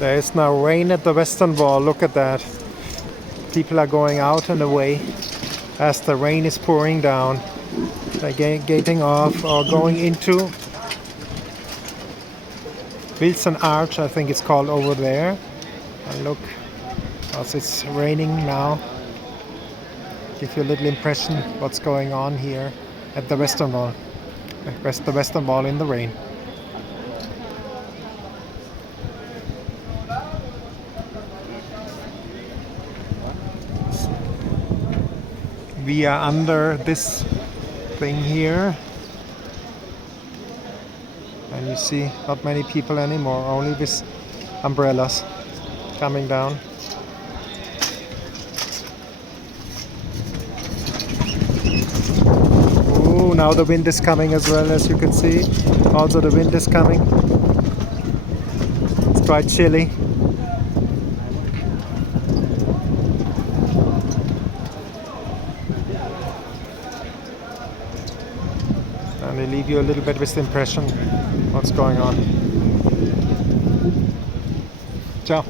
There is now rain at the western wall. Look at that. People are going out and away as the rain is pouring down. They're getting off or going into Wilson Arch, I think it's called, over there. And look, as it's raining now. Give you a little impression what's going on here at the western wall. The western wall in the rain. We are under this thing here, and you see not many people anymore, only with umbrellas coming down. Ooh, now the wind is coming as well, as you can see. Also the wind is coming. It's quite chilly. And they leave you a little bit with the impression what's going on. Ciao.